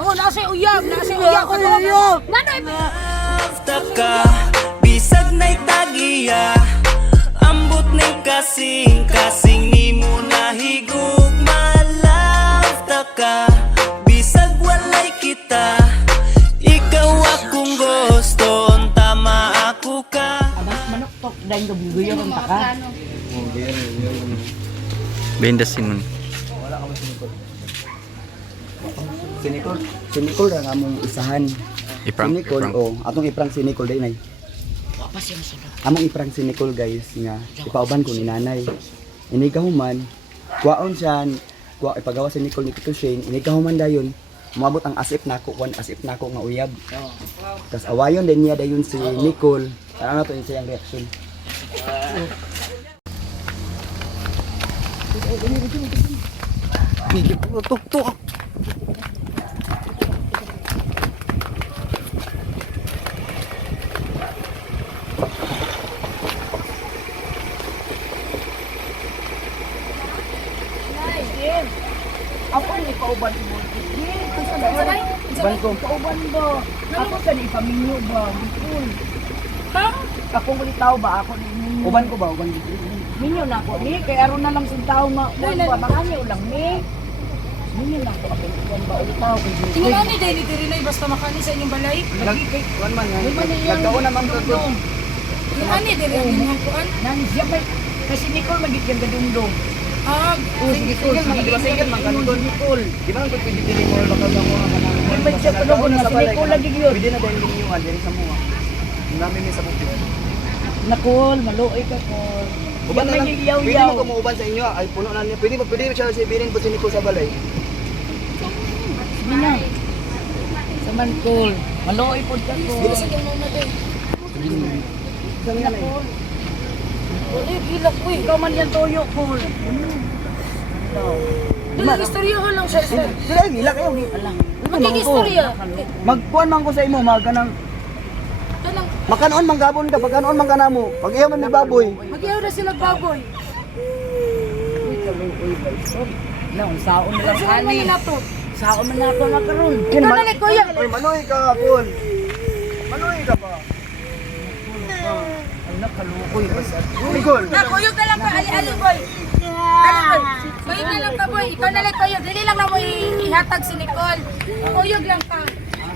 Oh, nasi uyab ko uyab. Nanoy Taka, bisag na'y tagiya. Ambot na'y kasing ni mo nahigug. Malav taka, bisag walay kita. Ikaw akong gusto, tama ako ka. Abang manok tok dahil gabi-gabi ron ta ka. Bendasin mo. Sinikol ra among isahan. Iprang. Sinikol o atong iprang sinikol day nay. Wa pa siya masada. Among iprang sinikol guys nga ipauban ko ni nanay. Inigahuman, kuwaon siya, ipagawa si Nicole ni Tito Shane, inigahuman dayon. Umabot ang asip nako nga uyab. Tas awayon din niya dayon si Nicole. Ano na to yung siyang reaction? Tuk. Ako ni pauban mo. Ban ko pauban ba? Ako sa ni paminyo ba? Cool. Ha? Ako mo tao ba ako ni Uban ko ba? Uban ko. minyo na ko ni kay aron na lang sin tao nga ba makanyo lang ni. Minyo na ko ako kuan ba uli tao kay. Tingnan ni daily diri na basta makani sa inyong balay. Kuan man yan. Nagkaon naman ko to. Tingnan ni diri ang inyong kuan. Nang siya ba kasi Nicole magiging gadungdong. Ah, Sige, sige man kanton Nicole. Di ba nang pwede dili mo baka sa mo May ba siya panogon na si Nicole lagi yun. Pwede na dahil ninyo diri sa mo. Nami mi sa bukid. Nakol, maluoy ka ko. Uban na lang. Pwede Yaw-yaw. mo kumuuban sa inyo. Ay puno na niya. Pwede siya sibilin po si Nicole sa balay. Mina. Sa Mancol, maluoy pod ka ko. dili sa inyong mama day. Sa nga na. Wala gilak ko eh. Ikaw man yan toyo ko. Dili istoryahan lang siya sir. Dili gila kayo. Alang. Magkikistorya. Magkuan man ko sa imo, maganang Kanang makanoon manggabon ka, pagkanoon man kanamo. Pag iyo man ni baboy. magiyaw na sila baboy. Uy, kaluoy ba ito? Naon, saon na lang Saan kani. man na to? Saon man na ako nakaroon. Ikaw na lang kuya. Oy, manoy ka, Paul. Manoy ka ba? Ay, nakaluoy ba sa Nicole. Nakuyog na lang ka ali-ali boy. Ali boy. Kuyog na lang ka boy. Ikaw na lang kuyog. Dili lang na mo ihatag si Nicole. Kuyog lang ka.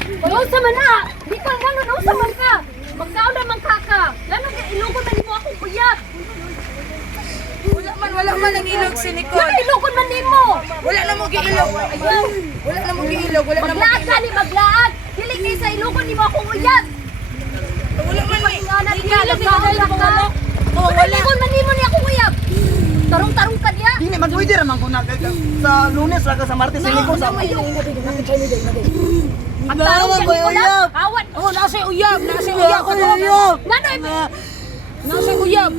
Usa man na! Di ka ganun, usa man ka! Magkaon naman ka! Lalo ka ilugon man mo akong uyab! Wala man ang ilog si Nicole. Ilugon man nimo! Wala na mo giilog. Ayun. Wala na mo giilog. Wala na mo Maglaag ka giilog. ni maglaag! Dili kay sa ilugon nimo akong uyab! Wala man ni. Ingana Di ka, ilog ni nagkaon Nicole ka! wala. Oh, Wala wala. ilugon man nimo ni akong uyab! Tarong-tarong ka diya! Dili man pwede ra man ko na sa Lunes ra ka sa Martes si Nicole sa. Ang tarong ka Nicolas! Awat! Oh, nasa uyab. Nasa uyab. Uyab. Nanoy! Nasa uyab.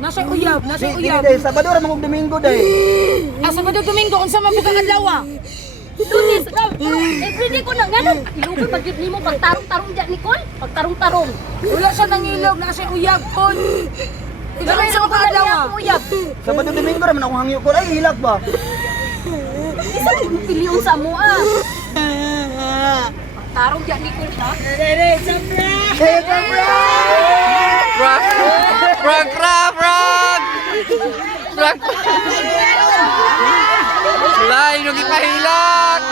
Nasa uyab. Nasa Dili uyab. day Sabado ra man ug Domingo day. Sabado Domingo unsa man buka adlaw? Lunes! Everyday ko na ganun! Ilugon man yun nimo pagtarong-tarong diya Nicole! Pagtarong-tarong! Wala siya nang ilog. Nasa uyab kon. Ikaw Ganun sa sa buka mga adlaw. akong uyab! Sabado Domingo ra man ako hangyo ko. Ay hilak ba? Isa mo piliyon sa mo ah! Tarong diyan Nicole ha? Prank! Lain nung ipahilak!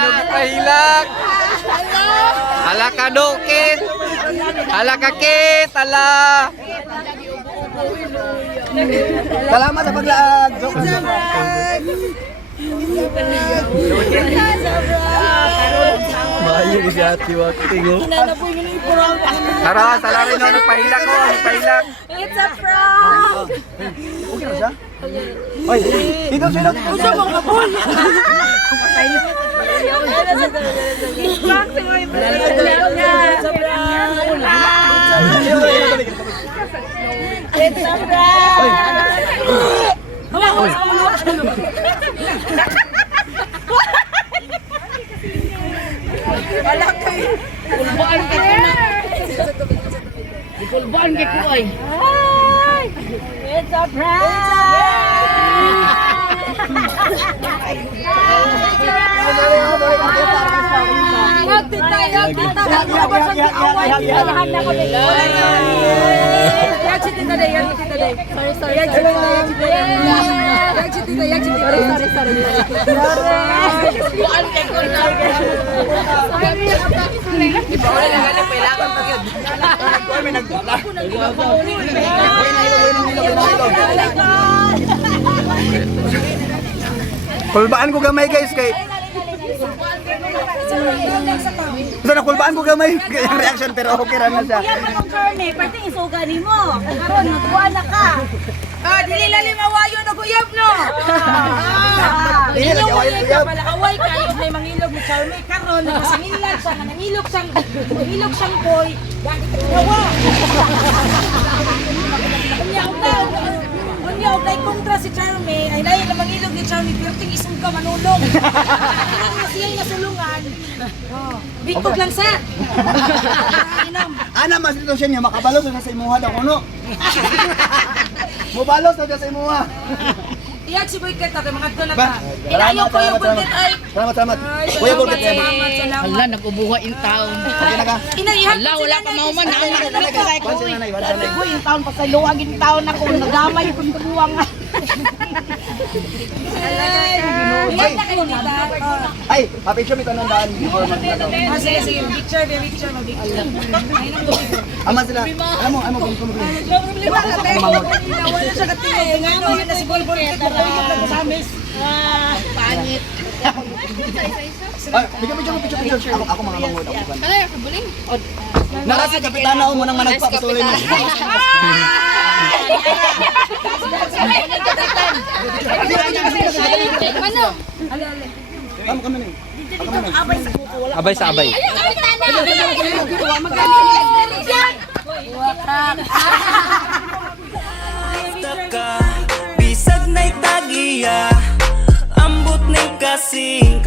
Nung ipahilak! Ala ka dokit! Ala ka kit! Ala! Salamat sa paglaag. Mayo ni si Ate Wakti go. Tara, salarin nung nagpahilak ko! Nagpahilak! It's a prank! Okay na siya? Oy, dito sila. Unsa man ka boy? It's a prank! Wala kay. Kulbaan kay ko na. Kulbaan kay ko ay. It's a prank! kita. Ayahan na ko dito. Yan si Tita Day, yan si Tita Day. Sorry. Yan si Tita Day, yan si Tita Day. Yan si Tita, yan si Tita Day. Sorry. Bukan kay ko na. Di ba wala nga na kailangan pag yun. Kulbaan ko gamay guys kay Basta nakulbaan ko gamay yung reaction pero okay ra na siya. Pwede isuga ni mo. Karon nagkuha na ka. Dili lalim awayo na guyab no. Dili na kawayan ko yab. Away kayo may mangilog ni Charmy karon nakasingilan siya nangilog siyang boy. Yawa. Kunya og kontra si Charmy ay lain na mangilog ni Charmy pero ting isuga manulong. Kasi ay nasulungan. Bigpog lang sa. Ana mas dito siya niya makabalos na sa imuha daw kuno. Mobalos na sa imuha. Iyag si Boy Ket kay mga na Ba? ta. Ilayo ko yung Boy Ket ay. Salamat. Kuya Boy Ket. Salamat. Hala, nag-ubuha in town. Okay na ka. Inaihan Hala, wala pa mauman. Pansin na nay, pansin na. Uy, in town pa sa luwagin town ako. Nagamay kung buwang. Ay, na kayo nita. Ay, pa-picture mi tanan daan before mag-ano. Sige. Picture. Aman sila. Alam mo kung Wala siya katingin. Ngayon na si Boy Ket. Samis. Pangit. Ay, picture. Ako mga mangod ako kan. Nara si kapitana mo nang managpa patuloy mo. Kamo kami ni. Abay sa abay. Taka, bisag na'y tagiya, ambot na'y kasing